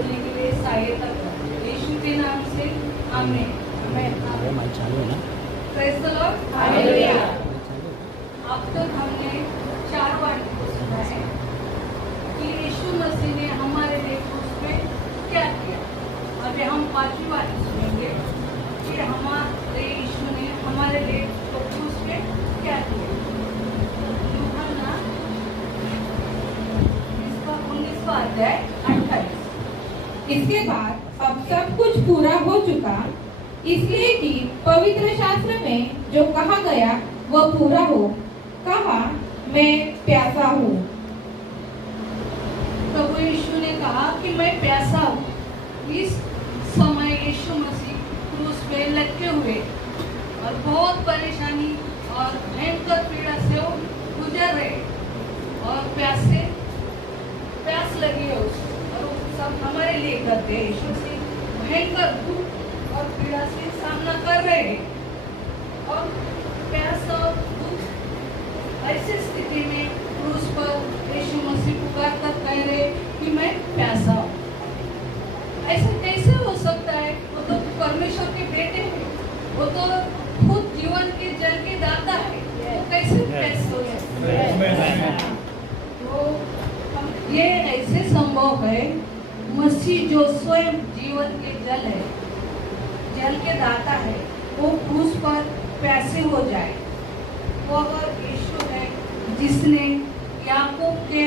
बोलने के लिए सहायता कर। यीशु के नाम से आमीन। चालू है ना? Praise the Lord, hallelujah. अब तक हमने 4 वाक्य को सुना है कि यीशु मसीह ने हमारे लिए क्रूस पे क्या किया। अभी हम 5वीं वाक्य सुनेंगे कि हमारे यीशु ने हमारे लिए क्रूस पे क्या किया। यूहन्ना 19वां अध्याय 28। इसके बाद अब सब कुछ पूरा हो चुका, इसलिए कि पवित्र शास्त्र में जो कहा गया वह पूरा हो। कहा, मैं प्यासा हूँ। प्रभु यीशु ने कहा कि मैं प्यासा हूँ। इस समय यीशु मसीह क्रूस पे लटके हुए और बहुत परेशानी और भयंकर पीड़ा से वो गुजर रहे और प्यास लगी है उसको, और वो सब हमारे लिए करते हैं। यीशु मसीह भयंकर दुख और पीड़ा से सामना कर रहे हैं और प्यास और दुख ऐसी स्थिति में क्रूस पर यीशु मसीह पुकार कर कह रहे कि मैं प्यासा हूँ। ऐसा कैसे हो सकता है? वो तो परमेश्वर के बेटे हैं, वो तो खुद जीवन के जल के दाता है, तो कैसे प्यासे हो सकते? तो ये ऐसे संभव है, मसीह जो स्वयं जीवन के जल है, जल के दाता है, वो क्रूस पर प्यासे हो जाए। वो अगर यीशु है जिसने याकूब के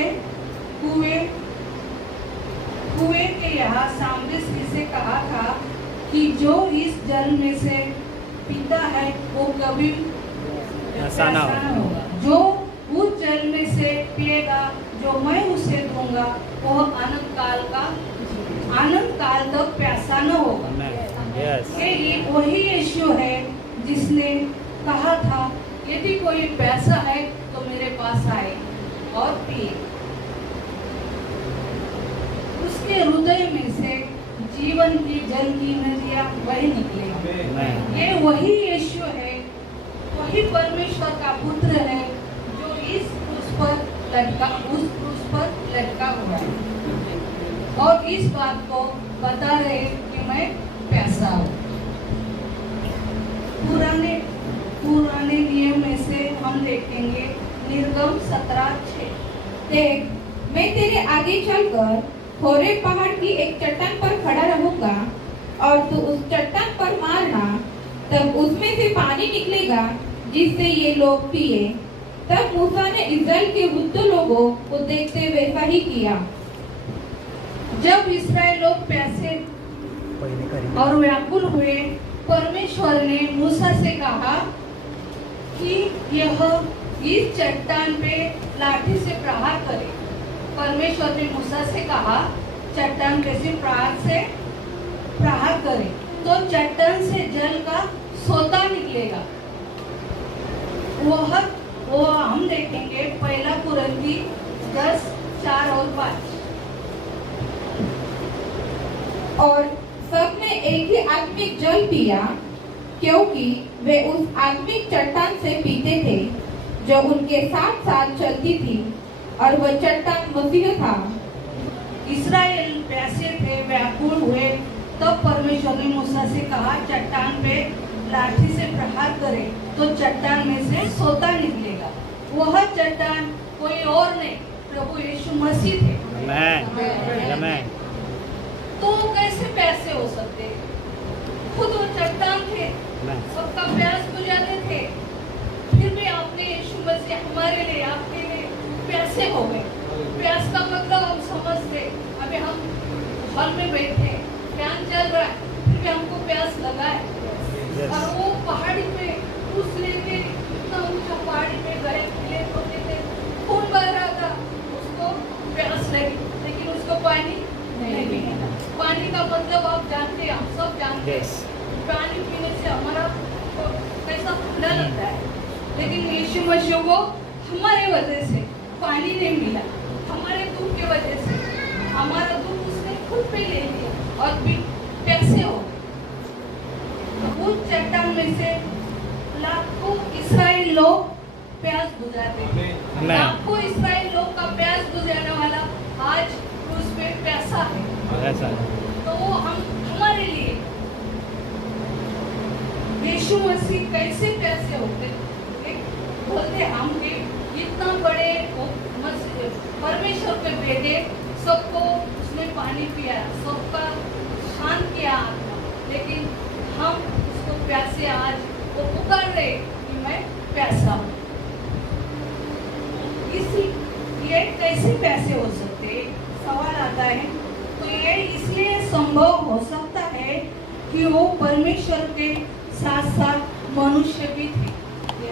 कुएं के यहाँ सामने से कहा था कि जो इस जल में से पीता है वो कभी प्यासा न होगा, जो उस जल में से पिएगा जो मैं उसे दूंगा वो अनंत काल तक प्यासा न होगा। ये वही यीशु है जिसने कहा था यदि कोई प्यासा है तो मेरे पास आए और पिए। उसके हृदय में से जीवन की जल की नदियां बह निकलेंगी। ये वही यीशु है, वही परमेश्वर का पुत्र है जो इस क्रूस पर लटका हुआ है और इस बात को बता रहे कि मैं प्यासा हूँ। पुराने नियम में से हम देखेंगे निर्गम 17:6। देख, मैं तेरे आगे चलकर होरे पहाड़ की एक चट्टान पर खड़ा रहूंगा और तू उस चट्टान पर मारना, तब उसमें से पानी निकलेगा जिससे ये लोग पिए। तब मूसा ने इस्राएल के वृद्ध लोगों को देखते वैसा ही किया। जब इस्राएल लोग प्यासे और व्याकुल हुए, परमेश्वर ने मूसा से कहा कि यह इस चट्टान पे लाठी से प्रहार करे। परमेश्वर ने मूसा से कहा चट्टान पे से प्रहार करे तो चट्टान से जल का सोता निकलेगा। वो हम देखेंगे 1 कुरिन्थी 10:4 और 5। और सबने एक ही आत्मिक जल पिया, क्योंकि वे उस आत्मिक चट्टान से पीते थे जो उनके साथ साथ चलती थी, और वह चट्टान मसीह था। इस्राएल प्यासे थे, व्याकुल हुए, तब परमेश्वर ने मूसा से कहा चट्टान पे लाठी से प्रहार करे तो चट्टान में से सोता निकलेगा। वह चट्टान कोई और नहीं, प्रभु यीशु मसीह थे। आमीन। तो कैसे प्यासे हो सकते? खुद वो चट्टान थे, सबका प्यास बुझाते थे, फिर भी आपने यीशु मसीह हमारे लिए, आपके लिए प्यासे हो गए। प्यास का मतलब हम समझते। अभी हम हॉल में बैठे, फैन चल रहा है, फिर भी हमको प्यास लगा है। और वो पहाड़ी पे क्रूस लेके इतना ऊंचा पहाड़ी पे गए, खिले होते थे, खून बह रहा था, उसको प्यास लगी, लेकिन उसको पानी नहीं मिला। पानी का मतलब आप जानते हैं, हम सब जानते हैं। पानी पीने से हमारा कैसा ठंडा लगता है, लेकिन यीशु मसीह को हमारे वजह से पानी नहीं मिला, हमारे दुख की वजह से हमारा दुख उसने खुद पे ले लिया और प्यासे हो गए। तो उस चट्टान में से लाखों इस्राएल लोग प्यास बुझाते, लाखों इस्राएल लोग का प्यास बुझाने वाला आज क्रूस पे प्यासा है। ऐसा है। तो वो हमारे लिए यीशु मसीह कैसे प्यासे होते, बोलते हम भी इतना बड़े परमेश्वर के बेटे, सबको उसने पानी पिया, सबका शांत किया आत्मा, लेकिन हम उसको प्यासे आज वो पुकार रहे कि मैं प्यासा हूँ। ये कैसे प्यासे हो सकते, सवाल आता है। तो ये इसलिए संभव हो सकता है कि वो परमेश्वर के साथ साथ मनुष्य भी थे,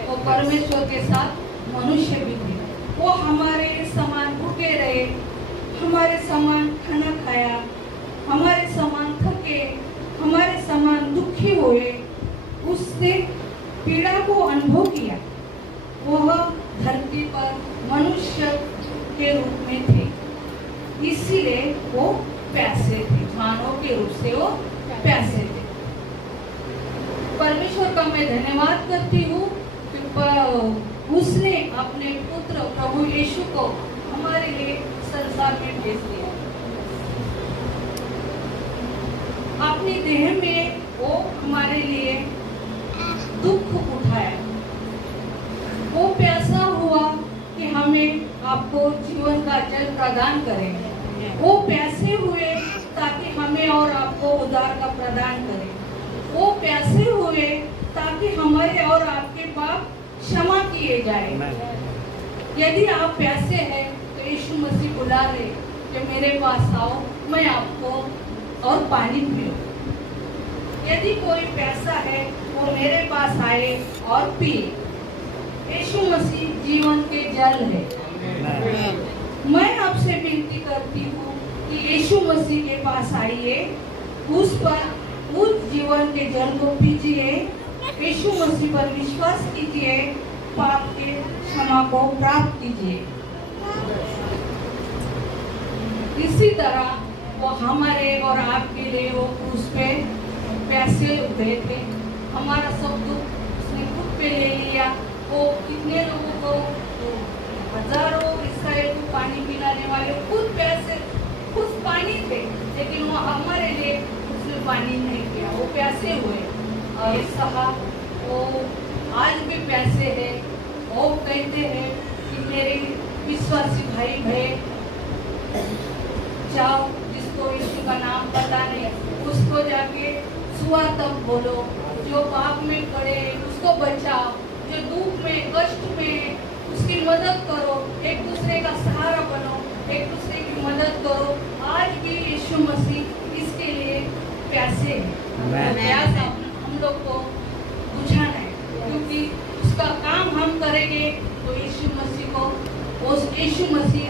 वो परमेश्वर के साथ मनुष्य भी थे। वो हमारे समान भूखे रहे, हमारे समान खाना खाया, हमारे समान थके, हमारे समान दुखी हुए, उसने पीड़ा को अनुभव किया। वह धरती पर मनुष्य के रूप में थे, इसीलिए वो प्यासे थे, मानव के रूप से वो प्यासे थे। परमेश्वर का मैं धन्यवाद करती हूँ कि उसने अपने पुत्र प्रभु यीशु को हमारे लिए संसार में भेज दिया। अपनी देह में वो हमारे लिए दुख उठाया, वो प्यासा हुआ कि हमें आपको जीवन का जल प्रदान करें। वो प्यासे हुए ताकि हमें और आपको उद्धार का प्रदान करें। वो प्यासे हुए ताकि हमारे और आपके पाप क्षमा किए जाए। यदि आप प्यासे हैं तो यीशु मसीह बुला ले कि मेरे पास आओ, मैं आपको और पानी पियो। यदि कोई प्यासा है वो मेरे पास आए और पिए। यीशु मसीह जीवन के जल है। मैं आपसे विनती करती हूँ कि यीशु मसीह के पास आइए, उस पर उस जीवन के जल को पीजिए, यीशु मसीह पर विश्वास कीजिए, पाप के क्षमा को प्राप्त कीजिए। इसी तरह वो हमारे और आपके लिए वो क्रूस पे प्यासे हुए थे। हमारा सब दुख उसने खुद पे ले लिया। वो कितने लोगों को, हजारों इसराइल को पानी पिलाने वाले खुद प्यासे, खुद पानी थे, लेकिन वो हमारे लिए उसने पानी नहीं पिया, वो प्यासे हुए। और इसका वो आज भी प्यासे है। वो कहते हैं कि मेरे विश्वासी भाई बहन, जाओ, जिसको यीशु का नाम पता नहीं उसको जाके सुवार्तम बोलो, जो पाप में पड़े उसको बचाओ, जो दुख में कष्ट में उसकी मदद करो, एक दूसरे का सहारा बनो, एक दूसरे की मदद करो। आज भी यीशु मसीह इसके लिए प्यासे हैं। प्यास हम लोग को बुझाना है, क्योंकि उसका काम हम करेंगे तो यीशु मसीह को, उस यीशु मसीह